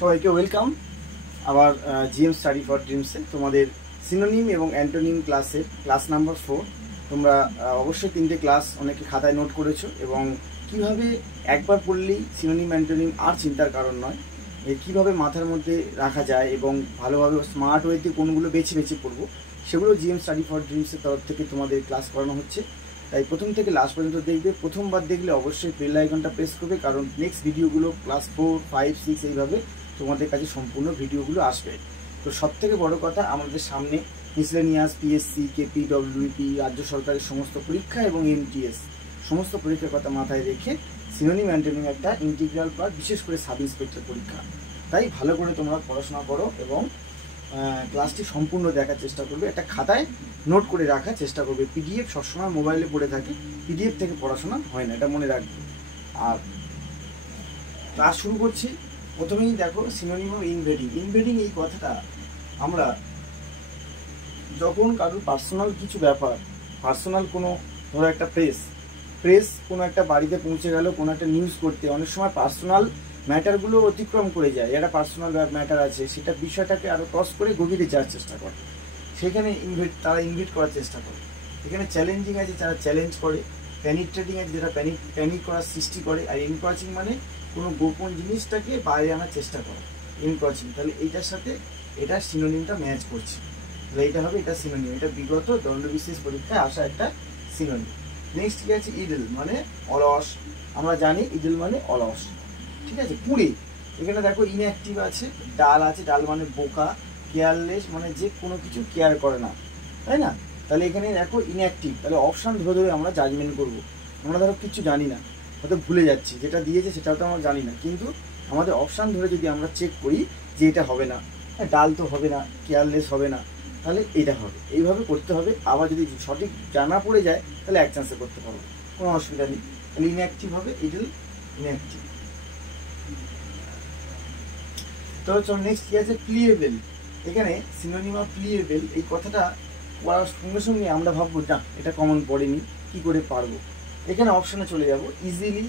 সবাইকে ওয়েলকাম আবার GM study for ড্রিমসে তোমাদের সিনোনিম এবং অ্যান্টোনিম ক্লাসের ক্লাস নাম্বার 4। তোমরা অবশ্যই 3টে ক্লাস অনেকে খাতায় নোট করেছো এবং কিভাবে একবার পড়লেই সিনোনিম অ্যান্টোনিম আর চিন্তার কারণ নয়, কিভাবে মাথার মধ্যে রাখা যায় এবং ভালোভাবে স্মার্ট ওয়েতে কোনগুলো বেছে বেছে পড়বো সেগুলো জিএম স্টাডি ফর ড্রিমসের তরফ থেকে তোমাদের ক্লাস করানো হচ্ছে। তাই প্রথম থেকে লাস্ট পর্যন্ত দেখবে। প্রথমবার দেখলে অবশ্যই বেল আইকনটা প্রেস করবে, কারণ নেক্সট ভিডিওগুলো ক্লাস 4, 5, 6 এইভাবে তোমাদের কাছে সম্পূর্ণ ভিডিওগুলো আসবে। তো সবথেকে বড় কথা, আমাদের সামনে মিসলেনিয়াস, পিএসসি, কেপি, ডব্লিউপি, রাজ্য সরকারের সমস্ত পরীক্ষা এবং এমটিএস সমস্ত পরীক্ষার কথা মাথায় রেখে সিনোনিম অ্যান্টোনিম একটা ইন্টিগ্রাল পার্ট, বিশেষ করে সাব ইন্সপেক্টর পরীক্ষা। তাই ভালো করে তোমরা পড়াশোনা করো এবং ক্লাসটি সম্পূর্ণ দেখার চেষ্টা করবে। একটা খাতায় নোট করে রাখার চেষ্টা করবে। পিডিএফ সবসময় মোবাইলে পড়ে থাকে, পিডিএফ থেকে পড়াশোনা হয় না, এটা মনে রাখবে। আর ক্লাস শুরু করছি। প্রথমেই দেখো সিনোনিম অফ ইনভেডিং। ইনভেডিং এই কথাটা আমরা যখন কারোর পার্সোনাল কিছু ব্যাপার, পার্সোনাল কোনো ধরো একটা প্রেস কোনো একটা বাড়িতে পৌঁছে গেল কোনো একটা নিউজ করতে, অনেক সময় পার্সোনাল ম্যাটারগুলো অতিক্রম করে যায়। একটা পার্সোনাল ম্যাটার আছে, সেটা বিষয়টাকে আরও ক্রস করে গভীরে যাওয়ার চেষ্টা করে, সেখানে তারা ইনভাইট করার চেষ্টা করে। এখানে চ্যালেঞ্জিং আছে, যারা চ্যালেঞ্জ করে। প্যানিট্রেটিং আছে, যেটা প্যানিক করার সৃষ্টি করে। আর এনক্রচিং মানে কোনো গোপন জিনিসটাকে বাইরে আনার চেষ্টা করে, এনক্রচিং। তাহলে এইটার সাথে এটা সিনোনিমটা ম্যাচ করছে, তাহলে এইটা হবে এটা সিনোনিম। এটা বিগত ডব্লিউবিসিএস পরীক্ষায় আসা একটা সিনোনিম। নেক্সট ঠিক আছে ইডল, মানে অলস। আমরা জানি ইডল মানে অলস, ঠিক আছে। কুড়ে, এখানে দেখো ইনঅ্যাক্টিভ আছে, ডাল আছে, ডাল মানে বোকা। কেয়ারলেস মানে যে কোনো কিছু কেয়ার করে না, তাই না? তাহলে এখানে দেখো ইনঅ্যাক্টিভ, তাহলে অপশান ধরে ধরে আমরা জাজমেন্ট করব। আমরা ধরো কিছু জানি না, হয়তো ভুলে যাচ্ছি, যেটা দিয়েছে সেটাও তো আমরা জানি না, কিন্তু আমাদের অপশান ধরে যদি আমরা চেক করি যে এটা হবে না, ডাল তো হবে না, কেয়ারলেস হবে না, তাহলে এটা হবে। এইভাবে করতে হবে। আবার যদি সঠিক জানা পড়ে যায় তাহলে এক চান্সে করতে পারবো, কোনো অসুবিধা নেই। তাহলে ইনঅ্যাক্টিভ হবে, ইডল ইনঅ্যাক্টিভ। তো চলো নেক্সট কি আছে প্লিয়েবেল। এখানে সিনোনিম অফ প্লিয়েবেল এই কথাটা পড়ার সঙ্গে সঙ্গে আমরা ভাববো না এটা কমন পড়েনি, কি করে পারবো। এখানে অপশানে চলে যাব, ইজিলি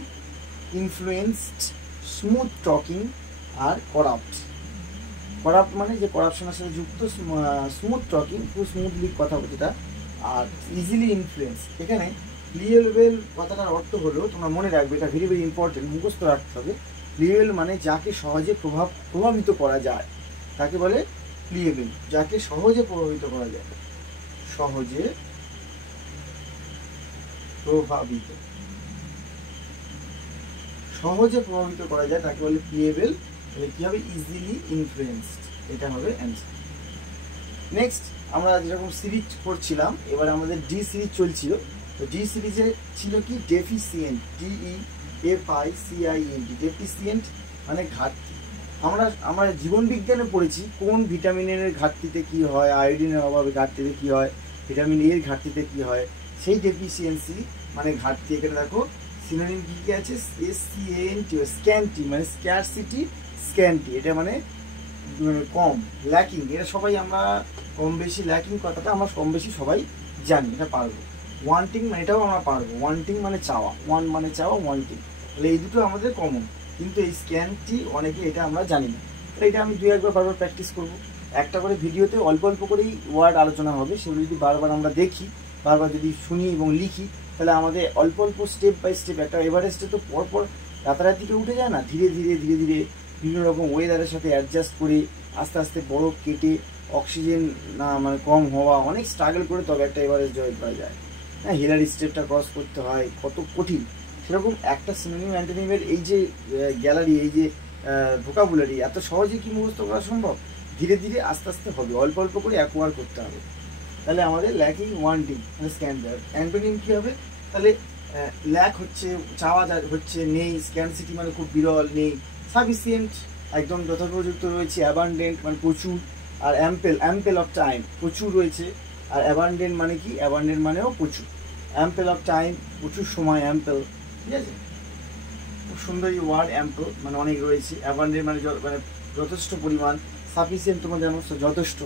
ইনফ্লুয়েন্সড, স্মুথ টকিং আর করাপ্ট। করাপ্ট মানে যে করাপশনের সাথে যুক্ত, স্মুথ টকিং খুব স্মুথলি কথা যেটা, আর ইজিলি ইনফ্লুয়েন্স। এখানে প্লিয়েবেল কথাটার অর্থ হলো, তোমরা মনে রাখবে, এটা ভেরি ভেরি ইম্পর্টেন্ট, মুখস্থ রাখতে হবে। প্লিয়েবেল মানে যাকে সহজে প্রভাবিত করা যায়, তাকে বলে প্লিয়েবেল। যাকে সহজে প্রভাবিত করা যায়, সহজে প্রভাবিত করা যায় তাকে বলে প্লিয়েবেল। তাহলে কি হবে ইজিলি ইনফ্লুয়েন্সড, এটা হবে অ্যান্সার। নেক্সট আমরা যেরকম সিরিজ করছিলাম, এবার আমাদের ডি সিরিজ চলছিল। তো ডি সিরিজে ছিল কি ডেফিসিয়েন্ট, DEFICIENT, ডেফিসিয়েন্ট মানে ঘাটতি। আমরা জীবন বিজ্ঞানে পড়েছি কোন ভিটামিনের ঘাটতিতে কি হয়, আয়োডিনের অভাবে ঘাটতিতে কি হয়, ভিটামিন এর ঘাটতিতে কি হয়, সেই ডেফিসিয়েন্সি মানে ঘাটতি। এখানে দেখো সিনোনিম কি কি আছে, SCANT, স্ক্যান্টি মানে স্ক্যারসিটি, স্ক্যান্টি এটা মানে কম, ল্যাকিং। এটা সবাই আমরা কম বেশি, ল্যাকিং কথাটা আমরা কম বেশি সবাই জানি, এটা পারবো। ওয়ান্টিং মানে এটাও আমরা পারবো, ওয়ান্টিং মানে চাওয়া, ওয়ান মানে চাওয়া, ওয়ান্টিং। তাহলে এই দুটো আমাদের কমন, কিন্তু এই স্ক্যানটি অনেকে এটা আমরা জানি না। তাহলে এটা আমি 2-1বার বারবার প্র্যাকটিস করবো। একটা করে ভিডিওতে অল্প অল্প করেই ওয়ার্ড আলোচনা হবে, সেগুলো যদি বারবার আমরা দেখি, বারবার যদি শুনি এবং লিখি, তাহলে আমাদের অল্প অল্প স্টেপ বাই স্টেপ, একটা এভারেস্টে তো পরপর রাতারাতিকে উঠে যায় না, ধীরে ধীরে ধীরে ধীরে বিভিন্ন রকম ওয়েদারের সাথে অ্যাডজাস্ট করে, আস্তে আস্তে বরফ কেটে, অক্সিজেন না মানে কম হওয়া, অনেক স্ট্রাগল করে তবে একটা এভারেস্ট জয় করা যায়। হ্যাঁ, হিলারি স্টেপটা ক্রস করতে হয়, কত কঠিন। সেরকম একটা সিনোনিম অ্যান্টোনিমের এই যে গ্যালারি, এই যে ভোকাবুলারি এত সহজে কি মুখস্থ করা সম্ভব? ধীরে ধীরে আস্তে আস্তে হবে, অল্প অল্প করে অ্যাকোয়ার করতে হবে। তাহলে আমাদের ল্যাকিং, ওয়ান্টিং মানে স্ক্যান্ডার্ড। অ্যান্টোনিম কী হবে? তাহলে ল্যাক হচ্ছে চাওয়া হচ্ছে, নেই। স্ক্যানসিটি মানে খুব বিরল, নেই। সাফিসিয়েন্ট একদম যথোপযুক্ত রয়েছে। অ্যাবান্ডেন্ট মানে প্রচুর। আর অ্যাম্পেল অফ টাইম প্রচুর রয়েছে। আর অ্যাবান্ডেন্ট মানে কি? অ্যাবান্ডেন্ট মানেও প্রচুর। অ্যাম্পেল অফ টাইম প্রচুর সময়, অ্যাম্পেল, ঠিক আছে। খুব সুন্দর এই ওয়ার্ড, অ্যাম্পেল মানে অনেক রয়েছে, অ্যাবান্ডেন্ট মানে যথেষ্ট পরিমাণ, সাফিসিয়েন্ট তোমরা জানো যথেষ্ট।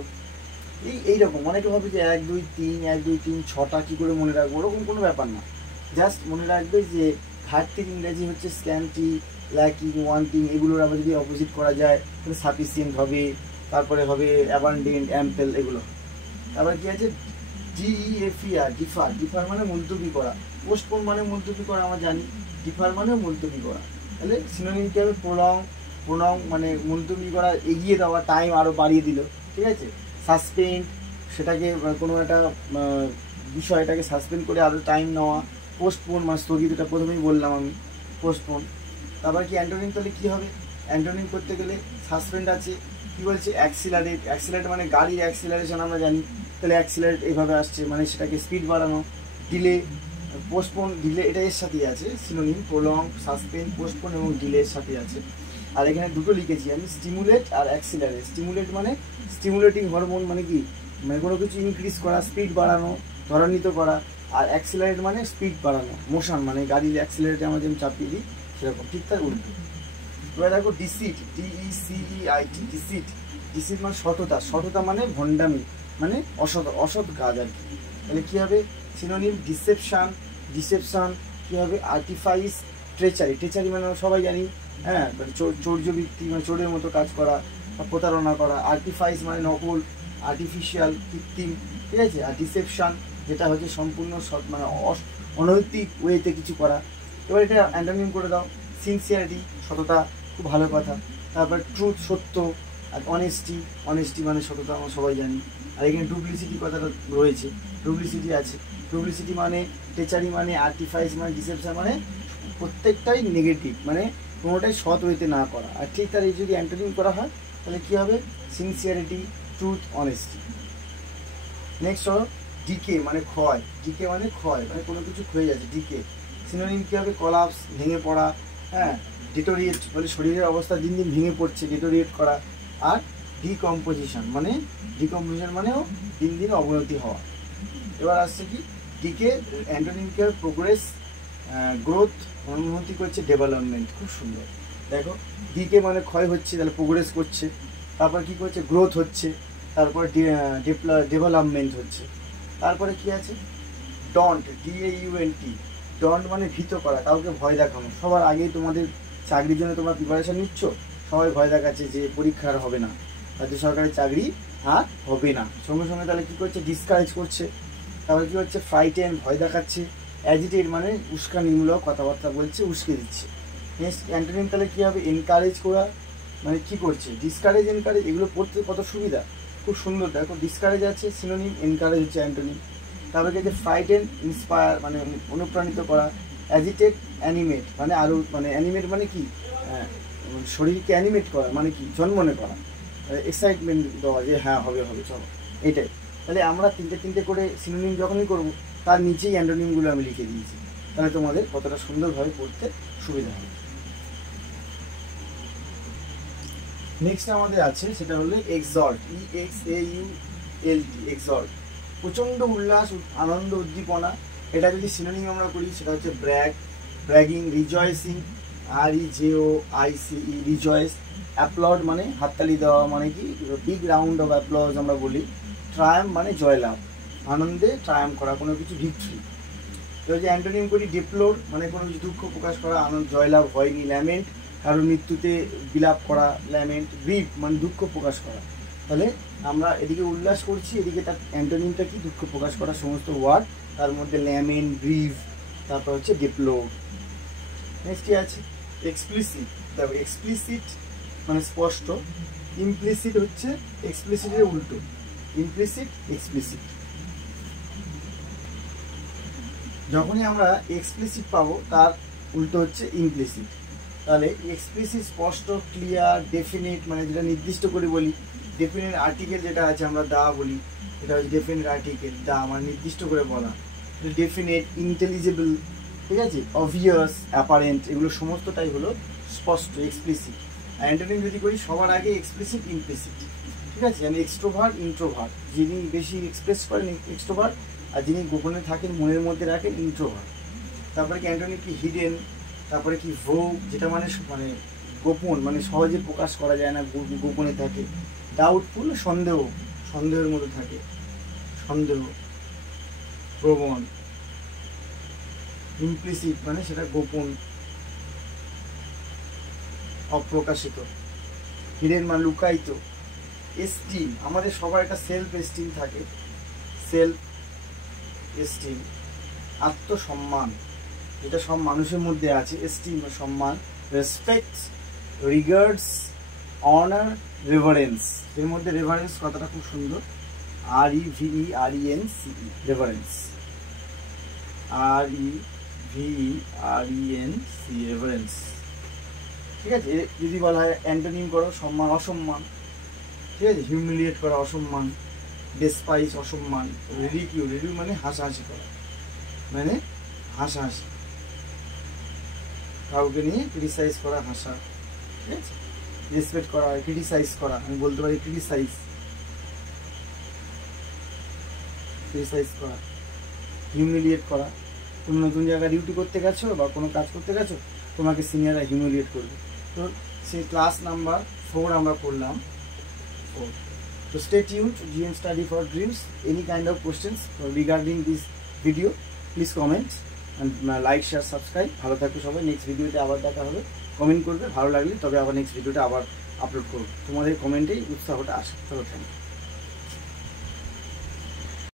এইরকম অনেকে ভাবে যে 1 2 3 1 2 3 6টা কী করে মনে রাখবো, ওরকম কোনো ব্যাপার না। জাস্ট মনে রাখবে যে ঘাটতির ইংরেজি হচ্ছে স্ক্যান্টি, ল্যাকিং, ওয়ান্টিং, এগুলোর আবার যদি অপোজিট করা যায় তাহলে সাফিসিয়েন্ট হবে, তারপরে হবে অ্যাবান্ডেন্ট, অ্যাম্পেল, এগুলো। তারপরে কি আছে ডিইএফইআর, ডিফার, ডিফার মানে মুলতবি করা, পোস্টপোন মানে মুলতবি করা আমরা জানি, ডিফার মানে মুলতবি করা। তাহলে সিনোনিম কি হবে? প্রলং, প্রলং মানে মুলতবি করা, এগিয়ে দেওয়া, টাইম আরও বাড়িয়ে দিল, ঠিক আছে। সাসপেন্ড, সেটাকে কোনো একটা বিষয়টাকে সাসপেন্ড করে আরও টাইম নেওয়া। পোস্টপোন মানে স্থগিত, এটা প্রথমেই বললাম আমি, পোস্টপোন। তারপর কি অ্যান্টোনিম, তাহলে কী হবে? অ্যান্টোনিম করতে গেলে সাসপেন্ড আছে, কী বলছে? অ্যাক্সিলারেট, অ্যাক্সিলারেট মানে গাড়ির অ্যাক্সিলারেশন আমরা জানি, তাহলে অ্যাক্সিলারেট এইভাবে আসছে, মানে সেটাকে স্পিড বাড়ানো। ডিলে, পোস্টপোন, ডিলে, এটা এর সাথেই আছে সিনোনিম, প্রলং, সাসপেন্ড, পোস্টপোন এবং ডিলে এর সাথেই আছে। আর এখানে দুটো লিখেছি আমি, স্টিমুলেট আর অ্যাক্সিলারেট। স্টিমুলেট মানে স্টিমুলেটিং হরমোন, মানে কি? মানে কোনো কিছু ইনক্রিজ করা, স্পিড বাড়ানো, ত্বরান্বিত করা। আর অ্যাক্সিলারেট মানে স্পিড বাড়ানো, মোশন, মানে গাড়ির অ্যাক্সিলারেটে আমরা যেমন চাপিয়ে দিই সেরকম, ঠিক তার উল্টো। এবার দেখো ডিসিট, ডিইসিইআইটি, ডিসিট, ডিসিট মানে সততা, সততা মানে ভণ্ডামি, মানে অসৎ, অসৎ কাজ আর কি। তাহলে কী হবে? সিনোনিম ডিসেপশান, ডিসেপশান কী হবে? আর্টিফাইস, ট্রেচারি, ট্রেচারি মানে সবাই জানি, হ্যাঁ, মানে চৌর্যবৃত্তি, মানে চোরের মতো কাজ করা, প্রতারণা করা। আর্টিফাইস মানে নকল, আর্টিফিশিয়াল, কৃত্রিম, ঠিক আছে। আর ডিসেপশান যেটা হচ্ছে সম্পূর্ণ মানে অনৈতিক ওয়েতে কিছু করা। এবার এটা অ্যান্টোনিম করে দাও। সিনসিয়ারিটি, সততা, খুব ভালো কথা। তারপর ট্রুথ, সত্য। আর অনেস্টি, অনেস্টি মানে সততা, আমরা সবাই জানি। আর এখানে ডুপ্লিসিটি কথাটা রয়েছে, ডুপ্লিসিটি আছে। ডুপ্লিসিটি মানে, টেচারি মানে, আর্টিফাইস মানে, ডিসেপশন মানে প্রত্যেকটাই নেগেটিভ, মানে কোনোটাই সৎ ওয়েতে না করা। আর ঠিক তার এই যদি অ্যান্টোনিম করা হয় তাহলে কী হবে? Sincerity, truth, honesty. নেক্সট হলো ডিকে মানে ক্ষয়, ডিকে মানে ক্ষয়, মানে কোনো কিছু ক্ষয়ে যাচ্ছে, ডিকে। সিনোনিম কী হবে? কলাপস, ভেঙে পড়া, হ্যাঁ। ডিটোরিয়েট মানে শরীরের অবস্থা দিন দিন ভেঙে পড়ছে, ডিটোরিয়েট করা। আর ডিকম্পোজিশন মানে, ডিকম্পোজিশন মানেও দিন দিন অবনতি হওয়া। এবার আসছে কি ডিকে, অ্যান্টোনিম কী হবে? প্রোগ্রেস, গ্রোথ, উন্নতি করছে, ডেভেলপমেন্ট, খুব সুন্দর। দেখো ডিকে মানে ক্ষয় হচ্ছে, তাহলে প্রোগ্রেস করছে, তারপর কী করছে? গ্রোথ হচ্ছে, তারপর ডেভেলপমেন্ট হচ্ছে। তারপরে কি আছে? ডন্ট, ডিএইউএনটি, ডন্ট মানে ভীত করা, কাউকে ভয় দেখানো। সবার আগেই তোমাদের চাকরির জন্য তোমরা প্রিপারেশান নিচ্ছ, সবাই ভয় দেখাচ্ছে যে পরীক্ষা আর হবে না, রাজ্য সরকারি চাকরি আর হবে না, সঙ্গে সঙ্গে তাহলে কী করছে? ডিসকারেজ করছে। তারপরে কী হচ্ছে? ফ্রাইটেন, ভয় দেখাচ্ছে। অ্যাজিটেট মানে উস্কানিমূলক কথাবার্তা বলছে, উস্কে দিচ্ছে। নেক্সট অ্যান্টোনিম তাহলে কী হবে? এনকারেজ করা, মানে কী করছে? ডিসকারেজ, এনকারেজ, এগুলো পড়তে কত সুবিধা, খুব সুন্দর। দেখো ডিসকারেজ আছে সিনোনিম, এনকারেজ হচ্ছে অ্যান্টোনিম। তারপরে কি আছে? ফ্রাইটেন, ইন্সপায়ার মানে অনুপ্রাণিত করা। অ্যাজিটেট, অ্যানিমেট মানে আরও, মানে অ্যানিমেট মানে কি? শরীরকে অ্যানিমেট করা, মানে কি? জন্মনে করা, এক্সাইটমেন্ট দেওয়া, যে হ্যাঁ হবে হবে চলো, এটাই। তাহলে আমরা তিনটে তিনটে করে সিনোনিম যখনই করবো তার নিচেই অ্যান্টোনিমগুলো আমি লিখে দিয়েছি, তাহলে তোমাদের কতটা সুন্দরভাবে পড়তে সুবিধা হবে। নেক্সট আমাদের আছে সেটা হলো এক্সল্ট, EXAULT, এক্সল্ট, প্রচণ্ড উল্লাস, আনন্দ, উদ্দীপনা। এটা যদি সিনোনিম আমরা করি সেটা হচ্ছে ব্র্যাগ, ব্র্যাগিং, রিজয়েসিং, REJOICE, রিজয়েস। অ্যাপ্লড মানে হাততালি দেওয়া, মানে কি? বিগ রাউন্ড অফ অ্যাপ্লজ আমরা বলি। ট্রায়াম্প মানে জয়লাভ, আনন্দে ট্রায়াম্প করা, কোনো কিছু ভিক্টরি। এবার যে অ্যান্টোনিম করি ডিপ্লোর মানে কোনো কিছু দুঃখ প্রকাশ করা, আনন্দ, জয়লাভ হয়নি। ল্যামেন্ট কারোর মৃত্যুতে বিলাপ করা, ল্যামেন্ট। গ্রিভ মানে দুঃখ প্রকাশ করা। তাহলে আমরা এদিকে উল্লাস করছি, এদিকে তার অ্যান্টোনিমটা কি? দুঃখ প্রকাশ করা সমস্ত ওয়ার্ড, তার মধ্যে ল্যামেন্ট, গ্রিভ, তারপর হচ্ছে ডিপ্লোর। নেক্সট কি আছে? এক্সপ্লিসিট। দেখো এক্সপ্লিসিট মানে স্পষ্ট, ইমপ্লিসিট হচ্ছে এক্সপ্লিসিটের উল্টো, ইমপ্লিসিট, এক্সপ্লিসিট। যখনই আমরা এক্সপ্লিসিট পাবো তার উল্টো হচ্ছে ইমপ্লিসিট। তাহলে এক্সপ্লিসিট স্পষ্ট, ক্লিয়ার, ডেফিনিট মানে যেটা নির্দিষ্ট করে বলি। ডেফিনিট আর্টিকেল যেটা আছে আমরা দা বলি, এটা হচ্ছে ডেফিনিট আর্টিকেল, দা মানে নির্দিষ্ট করে বলা। ডেফিনিট, ইন্টেলিজেবল, ঠিক আছে, অবভিয়াস, অ্যাপারেন্ট, এগুলো সমস্তটাই হলো স্পষ্ট, এক্সপ্লিসিট। অ্যান্টোনিম যদি করি সবার আগে এক্সপ্লিসিট, ইমপ্লিসিট, ঠিক আছে। আমি এক্সট্রোভার্ট, ইন্ট্রোভার্ট, যিনি বেশি এক্সপ্রেস করেন এক্সট্রোভার্ট, আর যিনি গোপনে থাকেন, মনের মধ্যে রাখেন, ইন্ট্রোভার্ট। তারপরে কি অ্যান্টোনিম কি? হিডেন। তারপরে কি? ভোগ, যেটা মানে মানে গোপন, মানে সহজে প্রকাশ করা যায় না, গোপনে থাকে। ডাউটফুল, সন্দেহ, সন্দেহের মধ্যে থাকে, সন্দেহ, প্রবণ। ইমপ্লিসিট মানে সেটা গোপন। অপ্রকাশিত, হিডেন মানে লুকায়িত। এস্টিম, আমাদের সবার একটা সেলফ এস্টিম থাকে, সেলফ এস্টিম, আত্মসম্মান, যেটা সব মানুষের মধ্যে আছে। এস্টিম সম্মান, রেসপেক্ট, রিগার্ডস, অনার, রেভারেন্স। এর মধ্যে রেভারেন্স কথাটা খুব সুন্দর, REVERENCE, রেভারেন্স, REVERENCE, রেভারেন্স। ঠিক আছে, যদি বলা হয় অ্যান্টোনিম করো, সম্মান, অসম্মান। ঠিক আছে, হিউমিলিয়েট করা, অসম্মান, ডেসপাইস, অসম্মান, রিডিকিউল, রিডিকিউল মানে হাসাহাসি করা, মানে হাসাহাসি, কাউকে নিয়ে ক্রিটিসাইজ করা, হাসা। ঠিক আছে, রেসপেক্ট করা হয়, ক্রিটিসাইজ করা, আমি বলতে পারি ক্রিটিসাইজ, ক্রিটিসাইজ করা, হিউমিলিয়েট করা। তুমি নতুন জায়গায় ডিউটি করতে গেছো বা কোনো কাজ করতে গেছো, তোমাকে সিনিয়ররা হিউমিলিয়েট করবে। তো সেই ক্লাস নাম্বার 4 আমরা করলাম। 4. So stay tuned to GM Study for Dreams. Any kind of questions regarding this video, please comment and like, share, subscribe. ভালো থাকো সবাই, নেক্সট ভিডিওতে আবার দেখা হবে। কমেন্ট করবে, ভালো লাগলে তবে আবার নেক্সট ভিডিওটা আবার আপলোড করবো। তোমাদের কমেন্টেই উৎসাহটা আসে। চলো, থ্যাংক ইউ।